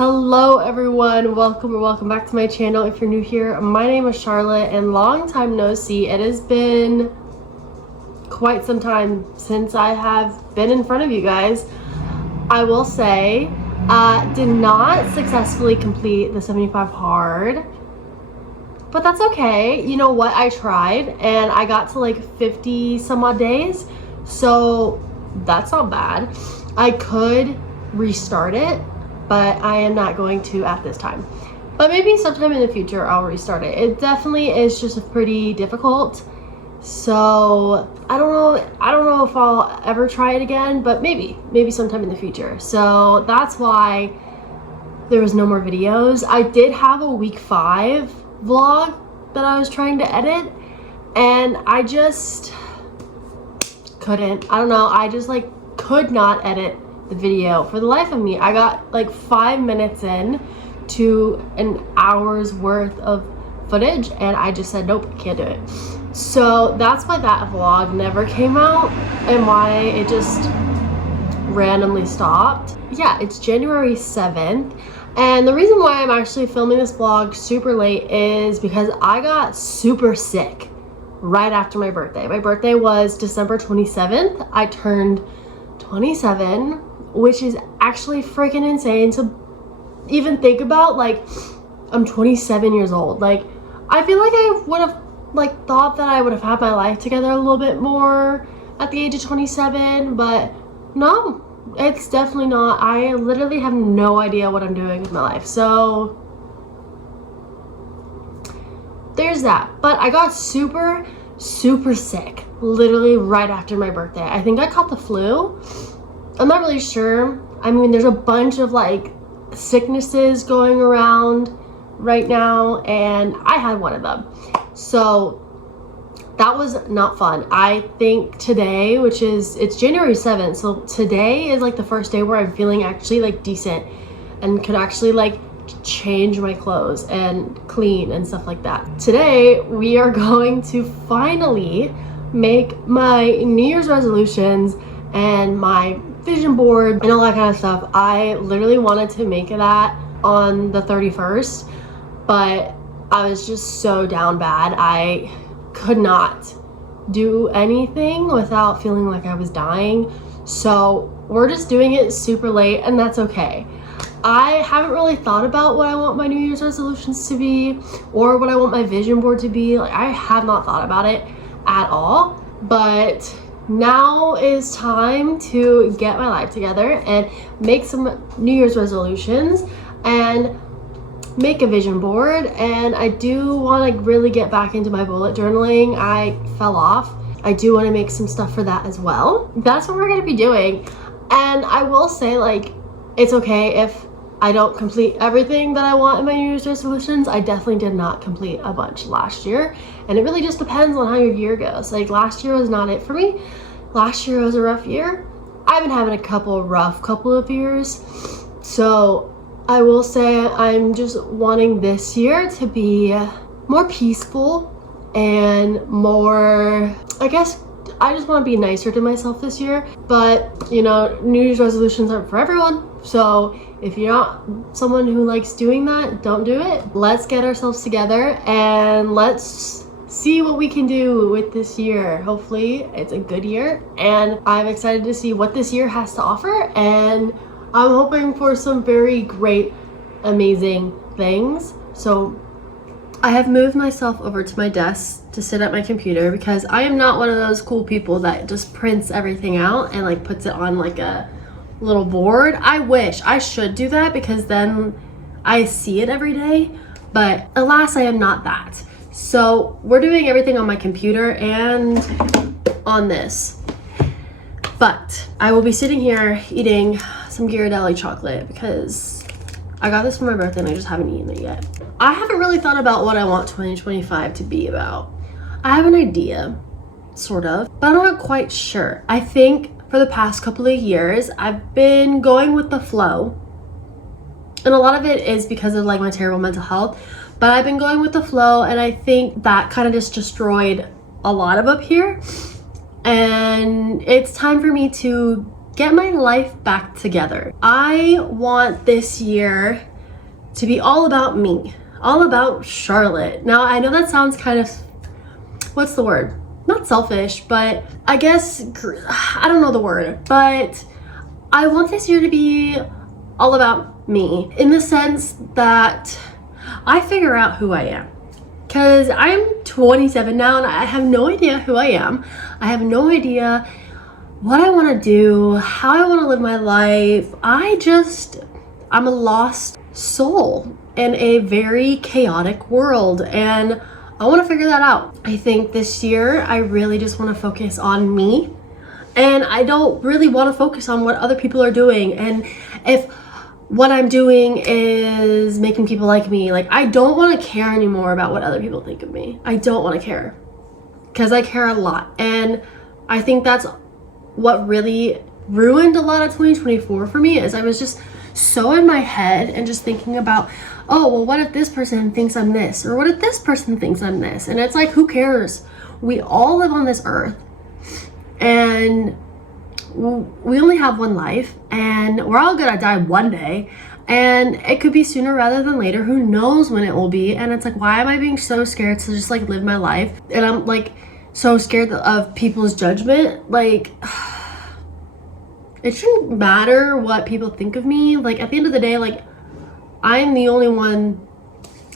Hello everyone, welcome or welcome back to my channel. If you're new here, my name is Charlotte and long time no see. It has been quite some time since I have been in front of you guys. I will say, did not successfully complete the 75 hard, but that's okay. You know what, I tried and I got to like 50 some odd days, so that's not bad. I could restart it, but I am not going to at this time. But maybe sometime in the future I'll restart it. It definitely is just pretty difficult. So I don't know if I'll ever try it again, but maybe sometime in the future. So that's why there was no more videos. I did have a week 5 vlog that I was trying to edit and I just couldn't. I don't know, I just like could not edit the video for the life of me. I got like 5 minutes in to an hour's worth of footage and I just said nope, can't do it. So that's why that vlog never came out and why it just randomly stopped. Yeah, it's January 7th and the reason why I'm actually filming this vlog super late is because I got super sick right after my birthday. My birthday was December 27th. I turned 27, which is actually freaking insane to even think about. Like, I'm 27 years old. Like, I feel like I would have like thought that I would have had my life together a little bit more at the age of 27, but no, it's definitely not. I literally have no idea what I'm doing with my life. So there's that. But I got super sick literally right after my birthday. I think I caught the flu. I'm not really sure. I mean, there's a bunch of like sicknesses going around right now and I had one of them. So that was not fun. I think today, it's January 7th. So today is like the first day where I'm feeling actually like decent and could actually like change my clothes and clean and stuff like that. Today, we are going to finally make my New Year's resolutions and my vision board and all that kind of stuff. I literally wanted to make that on the 31st, but I was just so down bad. I could not do anything without feeling like I was dying. So we're just doing it super late and that's okay. I haven't really thought about what I want my New Year's resolutions to be or what I want my vision board to be. Like, I have not thought about it at all, but now is time to get my life together and make some New Year's resolutions and make a vision board. And I do want to really get back into my bullet journaling. I fell off. I do want to make some stuff for that as well. That's what we're going to be doing. And I will say, like, it's okay if I don't complete everything that I want in my New Year's resolutions. I definitely did not complete a bunch last year. And it really just depends on how your year goes. Like, last year was not it for me. Last year was a rough year. I've been having a rough couple of years. So I will say I'm just wanting this year to be more peaceful and more, I guess, I just want to be nicer to myself this year. But, you know, New Year's resolutions aren't for everyone. So if you're not someone who likes doing that, don't do it. Let's get ourselves together and let's see what we can do with this year. Hopefully it's a good year and I'm excited to see what this year has to offer, and I'm hoping for some very great, amazing things. So I have moved myself over to my desk to sit at my computer because I am not one of those cool people that just prints everything out and like puts it on like a little board. I wish I should do that because then I see it every day, but alas, I am not that. So we're doing everything on my computer and on this. But I will be sitting here eating some Ghirardelli chocolate because I got this for my birthday and I just haven't eaten it yet. I haven't really thought about what I want 2025 to be about. I have an idea, sort of, but I'm not quite sure. I think for the past couple of years, I've been going with the flow. And a lot of it is because of like my terrible mental health, but I've been going with the flow and I think that kind of just destroyed a lot of up here. And it's time for me to get my life back together. I want this year to be all about me, all about Charlotte. Now, I know that sounds kind of, what's the word? Not selfish, but I guess, I don't know the word, but I want this year to be all about me in the sense that I figure out who I am. Because I'm 27 now and I have no idea who I am. I have no idea what I want to do, how I want to live my life. I'm a lost soul in a very chaotic world and I want to figure that out. I think this year I really just want to focus on me and I don't really want to focus on what other people are doing. And if what I'm doing is making people like me, like I don't want to care anymore about what other people think of me. I don't want to care because I care a lot. And I think that's what really ruined a lot of 2024 for me is I was just so in my head and just thinking about, oh, well, what if this person thinks I'm this? Or what if this person thinks I'm this? And it's like, who cares? We all live on this earth and we only have one life and we're all gonna die one day and it could be sooner rather than later. Who knows when it will be? And it's like, why am I being so scared to just like live my life? And I'm like so scared of people's judgment. Like it shouldn't matter what people think of me. Like at the end of the day, like I'm the only one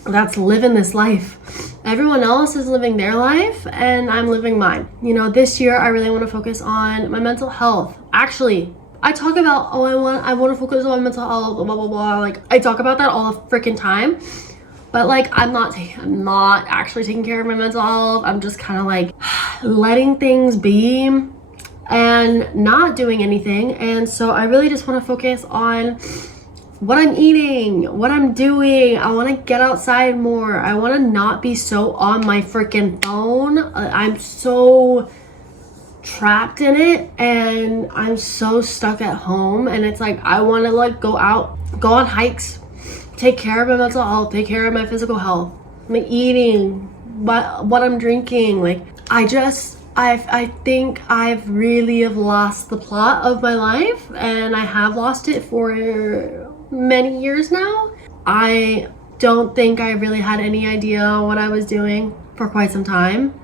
that's living this life. Everyone else is living their life and I'm living mine. You know, this year I really want to focus on my mental health. Actually, I talk about, oh, I want to focus on my mental health, blah, blah, blah. Like I talk about that all the freaking time. But like I'm not actually taking care of my mental health. I'm just kind of like letting things be and not doing anything. And so I really just want to focus on what I'm eating, what I'm doing. I want to get outside more. I want to not be so on my freaking phone. I'm so trapped in it and I'm so stuck at home. And it's like, I want to like go out, go on hikes, take care of my mental health, take care of my physical health, my eating, what I'm drinking. Like I think I've really have lost the plot of my life and I have lost it for many years now. I don't think I really had any idea what I was doing for quite some time.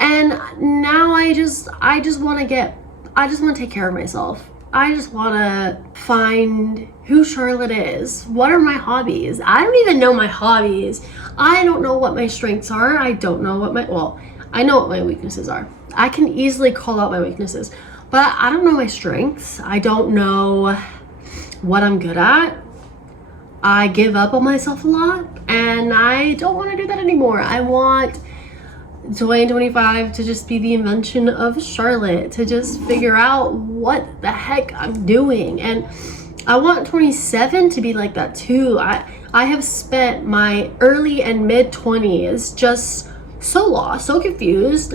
And now I just want to take care of myself. I just want to find who Charlotte is. What are my hobbies? I don't even know my hobbies. I don't know what my strengths are. I don't know what I know what my weaknesses are. I can easily call out my weaknesses, but I don't know my strengths. I don't know what I'm good at. I give up on myself a lot and I don't want to do that anymore. I want 2025 to just be the invention of Charlotte, to just figure out what the heck I'm doing. And I want 27 to be like that too. I have spent my early and mid 20s just so lost, so confused,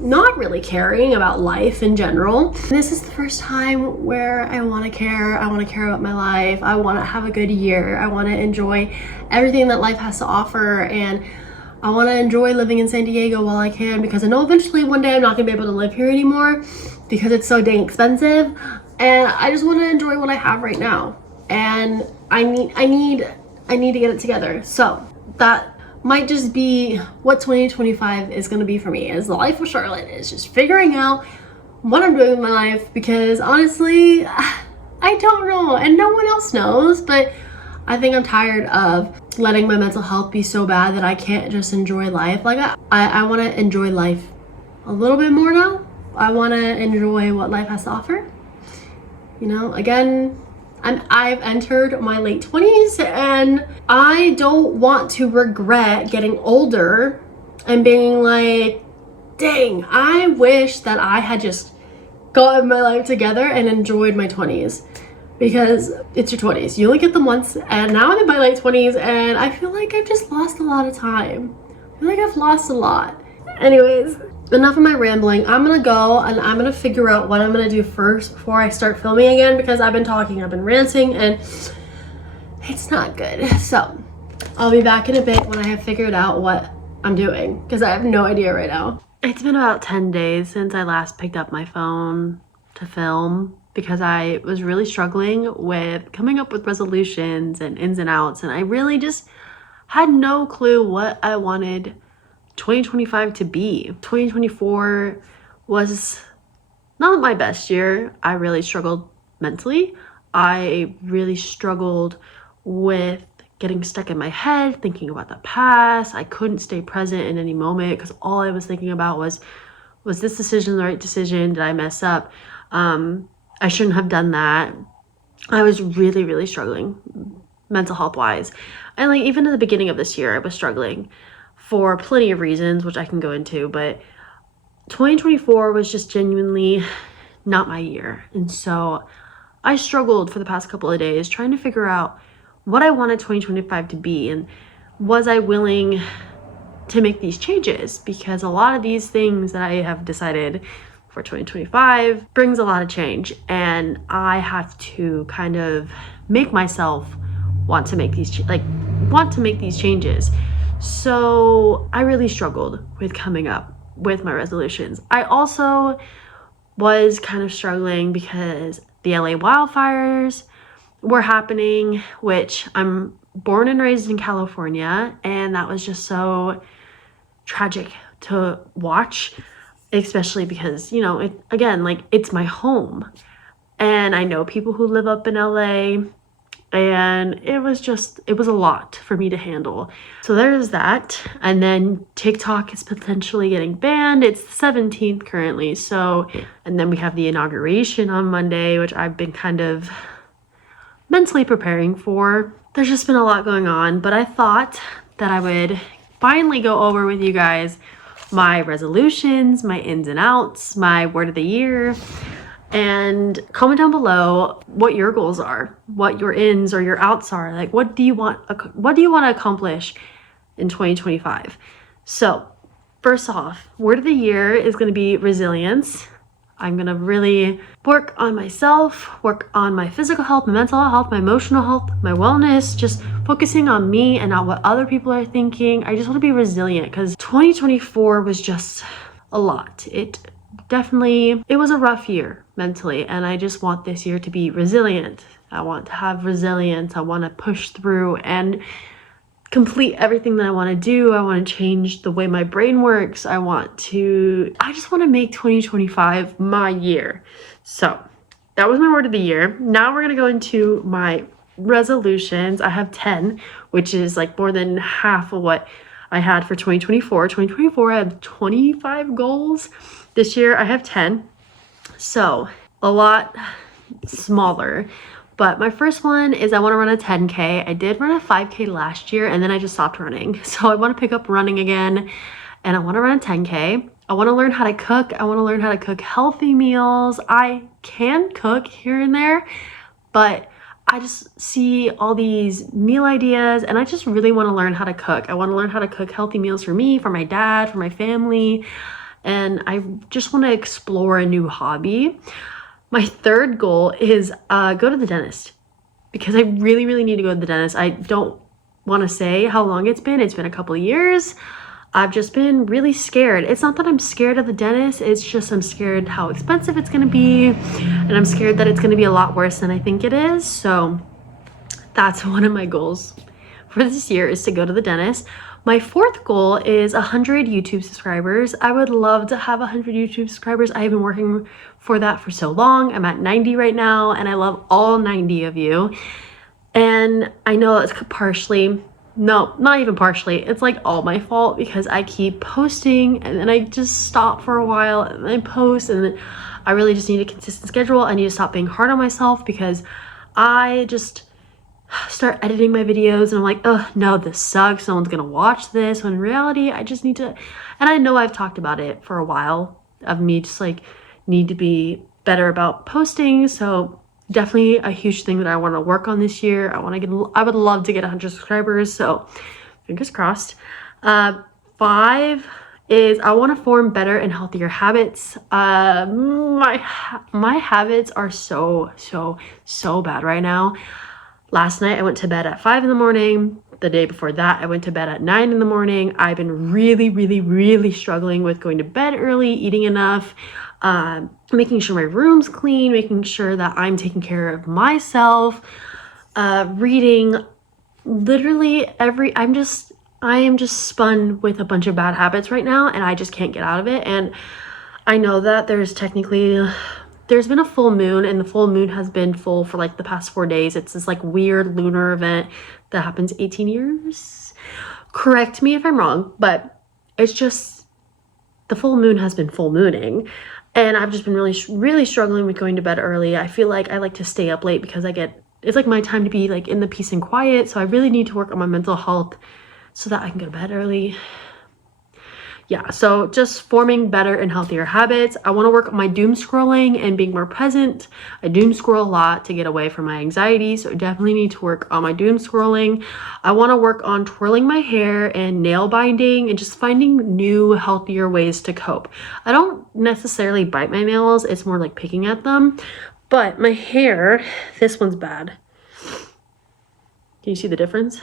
not really caring about life in general. This is the first time where I want to care. I want to care about my life. I want to have a good year. I want to enjoy everything that life has to offer, and I want to enjoy living in San Diego while I can, because I know eventually one day I'm not gonna be able to live here anymore because it's so dang expensive, and I just want to enjoy what I have right now. And I need to get it together. So that might just be what 2025 is going to be for me, is the life of Charlotte, is just figuring out what I'm doing with my life, because honestly I don't know and no one else knows. But I think I'm tired of letting my mental health be so bad that I can't just enjoy life. Like I want to enjoy life a little bit more now. I want to enjoy what life has to offer. You know, again, I've entered my late 20s and I don't want to regret getting older and being like, dang, I wish that I had just gotten my life together and enjoyed my 20s. Because it's your 20s, you only get them once, and now I'm in my late 20s and I feel like I've just lost a lot of time. I feel like I've lost a lot. Anyways, enough of my rambling. I'm gonna go and I'm gonna figure out what I'm gonna do first before I start filming again, because I've been talking, I've been ranting, and it's not good. So I'll be back in a bit when I have figured out what I'm doing, because I have no idea right now. It's been about 10 days since I last picked up my phone to film. because I was really struggling with coming up with resolutions and ins and outs, and I really just had no clue what I wanted 2025 to be. 2024 was not my best year. I really struggled mentally. I really struggled with getting stuck in my head, thinking about the past. I couldn't stay present in any moment because all I was thinking about was this decision the right decision? Did I mess up? I shouldn't have done that. I was really, really struggling mental health wise. And like even at the beginning of this year, I was struggling for plenty of reasons, which I can go into, but 2024 was just genuinely not my year. And so I struggled for the past couple of days trying to figure out what I wanted 2025 to be, and was I willing to make these changes, because a lot of these things that I have decided for 2025 brings a lot of change, and I have to kind of make myself want to make these changes. So I really struggled with coming up with my resolutions. I also was kind of struggling because the LA wildfires were happening, which I'm born and raised in California, and that was just so tragic to watch, especially because, you know, it's my home, and I know people who live up in LA, and it was a lot for me to handle. So there's that. And then TikTok is potentially getting banned. It's the 17th currently. So, and then we have the inauguration on Monday, which I've been kind of mentally preparing for. There's just been a lot going on, but I thought that I would finally go over with you guys my resolutions, my ins and outs, my word of the year, and comment down below what your goals are, what your ins or your outs are. Like, what do you want to accomplish in 2025? So first off, word of the year is going to be resilience. I'm going to really work on myself, work on my physical health, my mental health, my emotional health, my wellness, just focusing on me and not what other people are thinking. I just want to be resilient because 2024 was just a lot. It was a rough year mentally, and I just want this year to be resilient. I want to have resilience. I want to push through and complete everything that I want to do. I want to change the way my brain works. I just want to make 2025 my year. So that was my word of the year. Now we're going to go into my resolutions. I have 10, which is like more than half of what I had for 2024. 2024, I had 25 goals. This year I have 10. So a lot smaller. But my first one is I want to run a 10K. I did run a 5K last year, and then I just stopped running. So I want to pick up running again, and I want to run a 10K. I want to learn how to cook. I want to learn how to cook healthy meals. I can cook here and there, but I just see all these meal ideas, and I just really want to learn how to cook. I want to learn how to cook healthy meals for me, for my dad, for my family, and I just want to explore a new hobby. My third goal is go to the dentist, because I really, really need to go to the dentist. I don't want to say how long it's been. It's been a couple of years. I've just been really scared. It's not that I'm scared of the dentist. It's just I'm scared how expensive it's going to be. And I'm scared that it's going to be a lot worse than I think it is. So that's one of my goals for this year, is to go to the dentist. My fourth goal is 100 YouTube subscribers. I would love to have 100 YouTube subscribers. I have been working for that for so long. I'm at 90 right now, and I love all 90 of you. And I know it's not even partially, it's like all my fault, because I keep posting and then I just stop for a while and then I post, and then I really just need a consistent schedule. I need to stop being hard on myself, because I just start editing my videos and I'm like, oh no, this sucks, no one's gonna watch this, when in reality I just need to, and I know I've talked about it for a while, of me just like need to be better about posting. So definitely a huge thing that I want to work on this year. I would love to get 100 subscribers, so fingers crossed. 5 is I want to form better and healthier habits. My habits are so bad right now. Last night I went to bed at 5 in the morning. The day before that I went to bed at 9 in the morning. I've been really struggling with going to bed early, eating enough. making sure my room's clean, making sure that I'm taking care of myself, reading, literally I am just spun with a bunch of bad habits right now, and I just can't get out of it. And I know that there's been a full moon, and the full moon has been full for like the past 4 days. It's this like weird lunar event that happens 18 years. Correct me if I'm wrong, but it's just the full moon has been full mooning, and I've just been really struggling with going to bed early. I feel like I like to stay up late because it's like my time to be like in the peace and quiet. So I really need to work on my mental health so that I can go to bed early. Yeah, so just forming better and healthier habits. I want to work on my doom scrolling and being more present. I doom scroll a lot to get away from my anxiety, so I definitely need to work on my doom scrolling. I want to work on twirling my hair and nail binding and just finding new, healthier ways to cope. I don't necessarily bite my nails, it's more like picking at them. But my hair, this one's bad. Can you see the difference?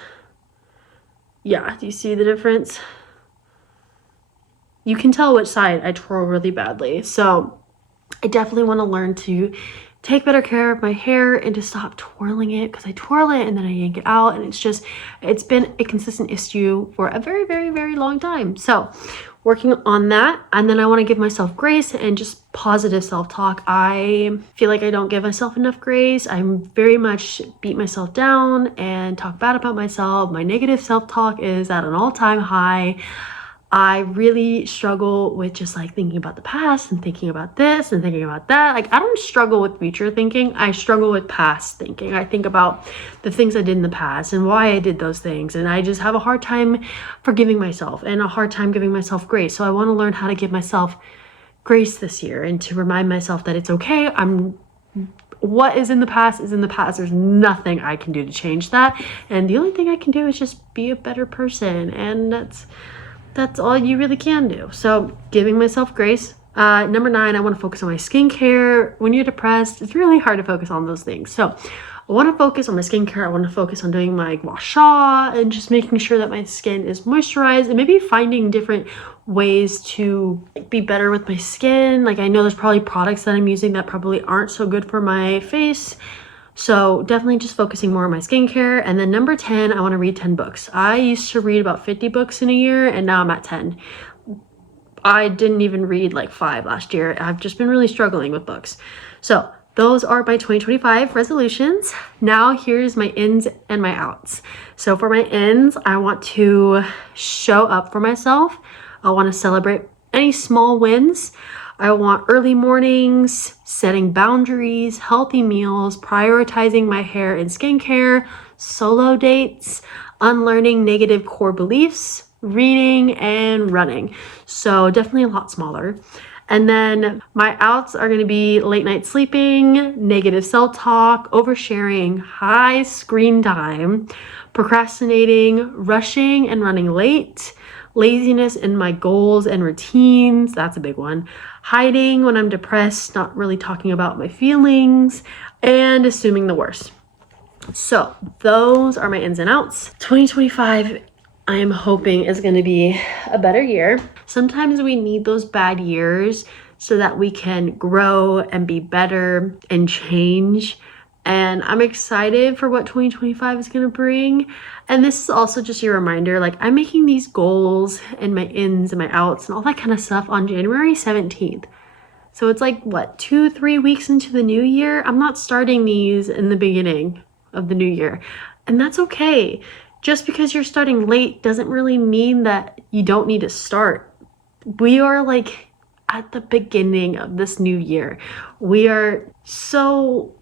Yeah, do you see the difference? You can tell which side I twirl really badly. So I definitely want to learn to take better care of my hair and to stop twirling it, because I twirl it and then I yank it out, and it's been a consistent issue for a very, very, very long time. So working on that. And then I want to give myself grace and just positive self-talk. I feel like I don't give myself enough grace. I very much beat myself down and talk bad about myself. My negative self-talk is at an all-time high. I really struggle with just like thinking about the past and thinking about this and thinking about that. Like, I don't struggle with future thinking. I struggle with past thinking. I think about the things I did in the past and why I did those things. And I just have a hard time forgiving myself and a hard time giving myself grace. So I want to learn how to give myself grace this year and to remind myself that it's okay. What is in the past is in the past. There's nothing I can do to change that. And the only thing I can do is just be a better person. And that's all you really can do. So giving myself grace. Number 9, I want to focus on my skincare. When you're depressed, it's really hard to focus on those things. So I want to focus on my skincare. I want to focus on doing my gua sha and just making sure that my skin is moisturized, and maybe finding different ways to be better with my skin. Like, I know there's probably products that I'm using that probably aren't so good for my face. So definitely just focusing more on my skincare. And then number 10, I want to read 10 books. I used to read about 50 books in a year, and now I'm at 10. I didn't even read like 5 last year. I've just been really struggling with books. So those are my 2025 resolutions. Now here's my ins and my outs. So for my ins, I want to show up for myself. I want to celebrate any small wins. I want early mornings, setting boundaries, healthy meals, prioritizing my hair and skincare, solo dates, unlearning negative core beliefs, reading, and running. So definitely a lot smaller. And then my outs are going to be late night sleeping, negative self-talk, oversharing, high screen time, procrastinating, rushing and running late, laziness in my goals and routines. That's a big one. Hiding when I'm depressed, not really talking about my feelings, and assuming the worst. So those are my ins and outs. 2025, I am hoping, is going to be a better year. Sometimes we need those bad years so that we can grow and be better and change. And I'm excited for what 2025 is going to bring. And this is also just your reminder, like, I'm making these goals and my ins and my outs and all that kind of stuff on January 17th. So it's like, what, 2-3 weeks into the new year? I'm not starting these in the beginning of the new year. And that's okay. Just because you're starting late doesn't really mean that you don't need to start. We are like at the beginning of this new year. We are so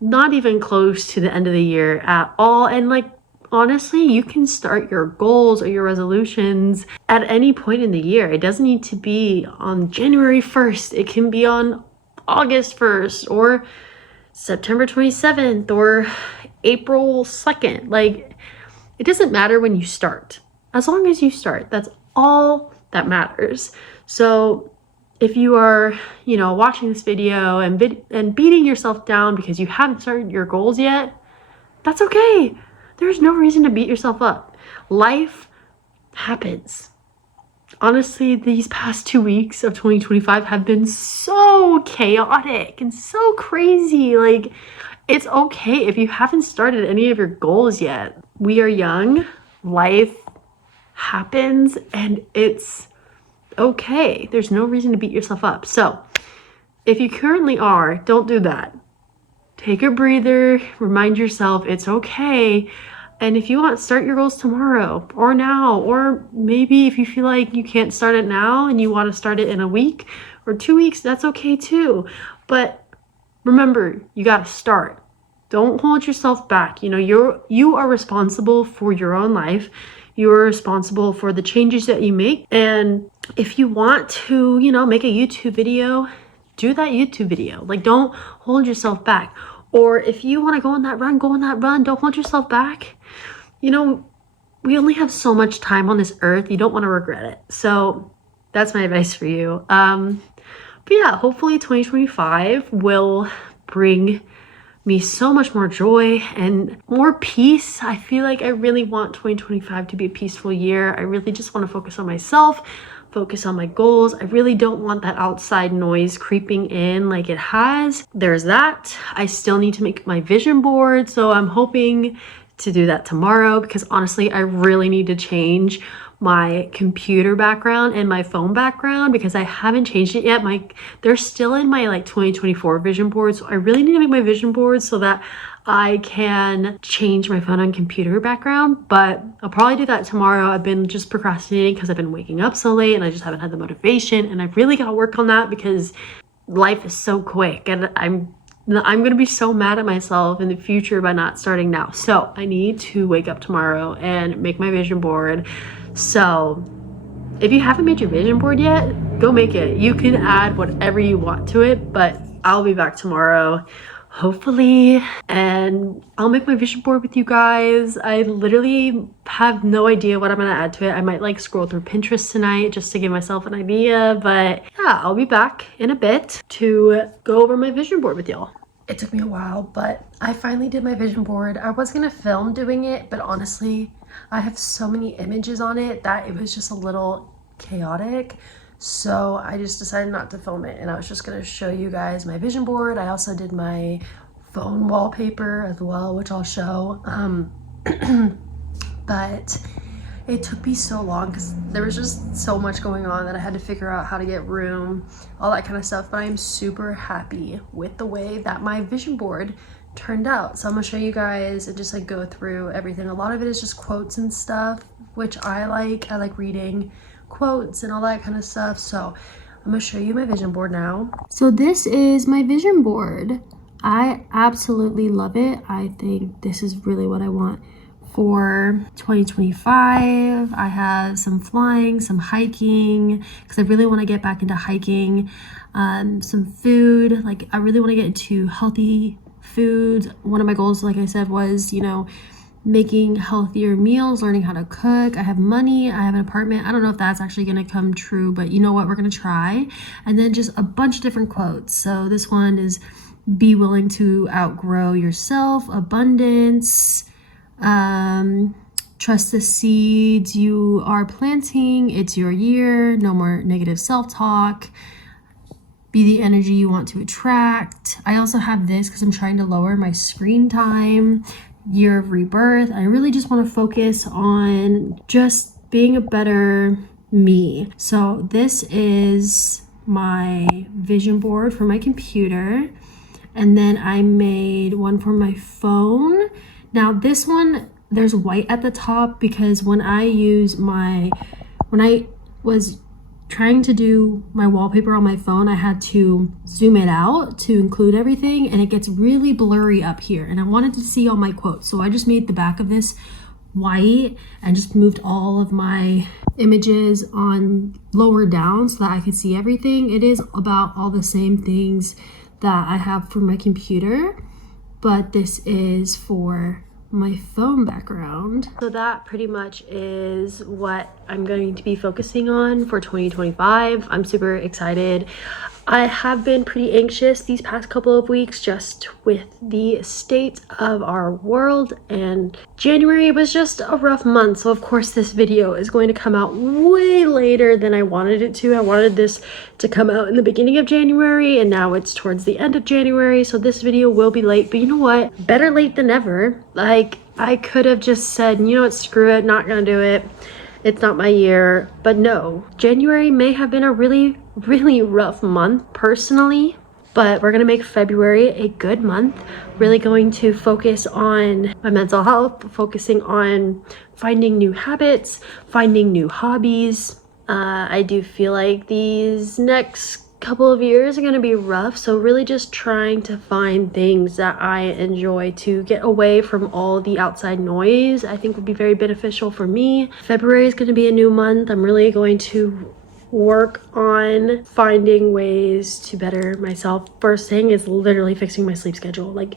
not even close to the end of the year at all. And like, honestly, you can start your goals or your resolutions at any point in the year. It doesn't need to be on January 1st. It can be on August 1st or September 27th or April 2nd. Like, it doesn't matter when you start. As long as you start, that's all that matters. So if you are, watching this video and beating yourself down because you haven't started your goals yet, that's okay. There's no reason to beat yourself up. Life happens. honestly, these past 2 weeks of 2025 have been so chaotic and so crazy. Like, it's okay if you haven't started any of your goals yet. We are young, life happens, and it's okay. There's no reason to beat yourself up. So, if you currently are, don't do that. Take a breather, remind yourself it's okay. And if you want, start your goals tomorrow or now, or maybe if you feel like you can't start it now and you want to start it in a week or 2 weeks, that's okay too. But remember, you got to start. Don't hold yourself back. You know, you are responsible for your own life. You are responsible for the changes that you make. And if you want to, you know, make a YouTube video, do that YouTube video. Like, don't hold yourself back. Or if you want to go on that run, go on that run. Don't hold yourself back. You know, we only have so much time on this earth. You don't want to regret it. So that's my advice for you. But yeah, hopefully 2025 will bring me so much more joy and more peace. I feel like I really want 2025 to be a peaceful year. I really just want to focus on myself, focus on my goals. I really don't want that outside noise creeping in like it has. There's that. I still need to make my vision board, so I'm hoping to do that tomorrow, because honestly, I really need to change my computer background and my phone background because I haven't changed it yet. They're still in my like 2024 vision board, so I really need to make my vision board so that I can change my phone and computer background. But I'll probably do that tomorrow. I've been just procrastinating because I've been waking up so late and I just haven't had the motivation, and I've really got to work on that because life is so quick, and I'm gonna be so mad at myself in the future by not starting now. So I need to wake up tomorrow and make my vision board. So if you haven't made your vision board yet, go make it. You can add whatever you want to it, but I'll be back tomorrow, hopefully, and I'll make my vision board with you guys. I literally have no idea what I'm gonna add to it. I might like scroll through Pinterest tonight just to give myself an idea, but yeah, I'll be back in a bit to go over my vision board with y'all. It took me a while, but I finally did my vision board. I was gonna film doing it, but honestly, I have so many images on it that it was just a little chaotic. So I just decided not to film it, and I was just gonna show you guys my vision board. I also did my phone wallpaper as well, which I'll show. But it took me so long because there was just so much going on that I had to figure out how to get room, all that kind of stuff. But I am super happy with the way that my vision board turned out. So I'm gonna show you guys and just like go through everything. A lot of it is just quotes and stuff, which I like reading quotes and all that kind of stuff. So I'm gonna show you my vision board now. So this is my vision board. I absolutely love it. I think this is really what I want for 2025. I have some flying, some hiking, because I really want to get back into hiking, some food. Like, I really want to get into healthy foods. One of my goals, like I said, was, you know, making healthier meals, learning how to cook. I have money, I have an apartment. I don't know if that's actually going to come true, but you know what, we're going to try. And then just a bunch of different quotes. So this one is, be willing to outgrow yourself, abundance, trust the seeds you are planting, it's your year, no more negative self-talk, be the energy you want to attract. I also have this because I'm trying to lower my screen time, year of rebirth. I really just want to focus on just being a better me. So this is my vision board for my computer, and then I made one for my phone. Now this one, there's white at the top because when I was trying to do my wallpaper on my phone, I had to zoom it out to include everything, and it gets really blurry up here, and I wanted to see all my quotes. So I just made the back of this white and just moved all of my images on lower down so that I could see everything. It is about all the same things that I have for my computer, but this is for my phone background. So that pretty much is what I'm going to be focusing on for 2025. I'm super excited. I have been pretty anxious these past couple of weeks just with the state of our world, and January was just a rough month. So of course this video is going to come out way later than I wanted it to. I wanted this to come out in the beginning of January, and now it's towards the end of January. So this video will be late, but you know what? Better late than never. Like, I could have just said, you know what, screw it, not gonna do it. It's not my year. But no, January may have been a really rough month personally, but we're gonna make February a good month. Really going to focus on my mental health, focusing on finding new habits, finding new hobbies. I do feel like these next couple of years are going to be rough, so really just trying to find things that I enjoy to get away from all the outside noise. I think would be very beneficial for me. February is going to be a new month. I'm really going to work on finding ways to better myself. First thing is literally fixing my sleep schedule. Like,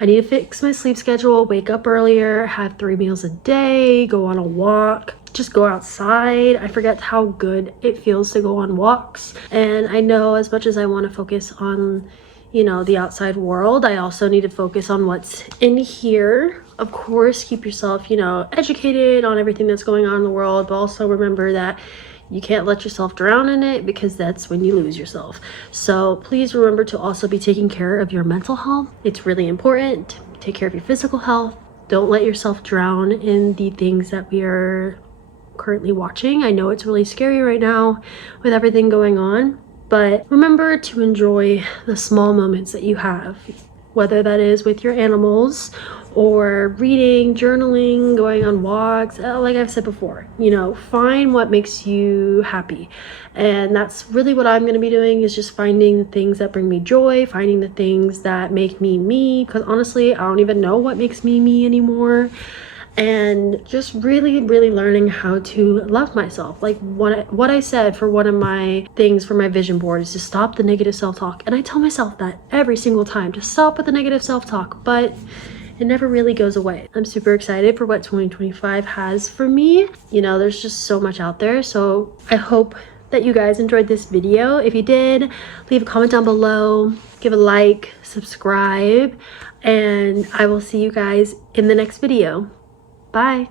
I need to fix my sleep schedule, wake up earlier, have 3 meals a day, go on a walk, just go outside. I forget how good it feels to go on walks. And I know as much as I want to focus on, you know, the outside world, I also need to focus on what's in here. Of course, keep yourself, you know, educated on everything that's going on in the world, but also remember that you can't let yourself drown in it, because that's when you lose yourself. So please remember to also be taking care of your mental health. It's really important. Take care of your physical health. Don't let yourself drown in the things that we are currently watching. I know it's really scary right now with everything going on, but remember to enjoy the small moments that you have, whether that is with your animals or reading, journaling, going on walks. Like I've said before, you know, find what makes you happy. And that's really what I'm going to be doing, is just finding the things that bring me joy, finding the things that make me me, because honestly, I don't even know what makes me me anymore. And just really learning how to love myself. Like what I said for one of my things for my vision board is to stop the negative self-talk. And I tell myself that every single time, to stop with the negative self-talk, but it never really goes away. I'm super excited for what 2025 has for me. You know, there's just so much out there. So I hope that you guys enjoyed this video. If you did, leave a comment down below, give a like, subscribe, and I will see you guys in the next video. Bye.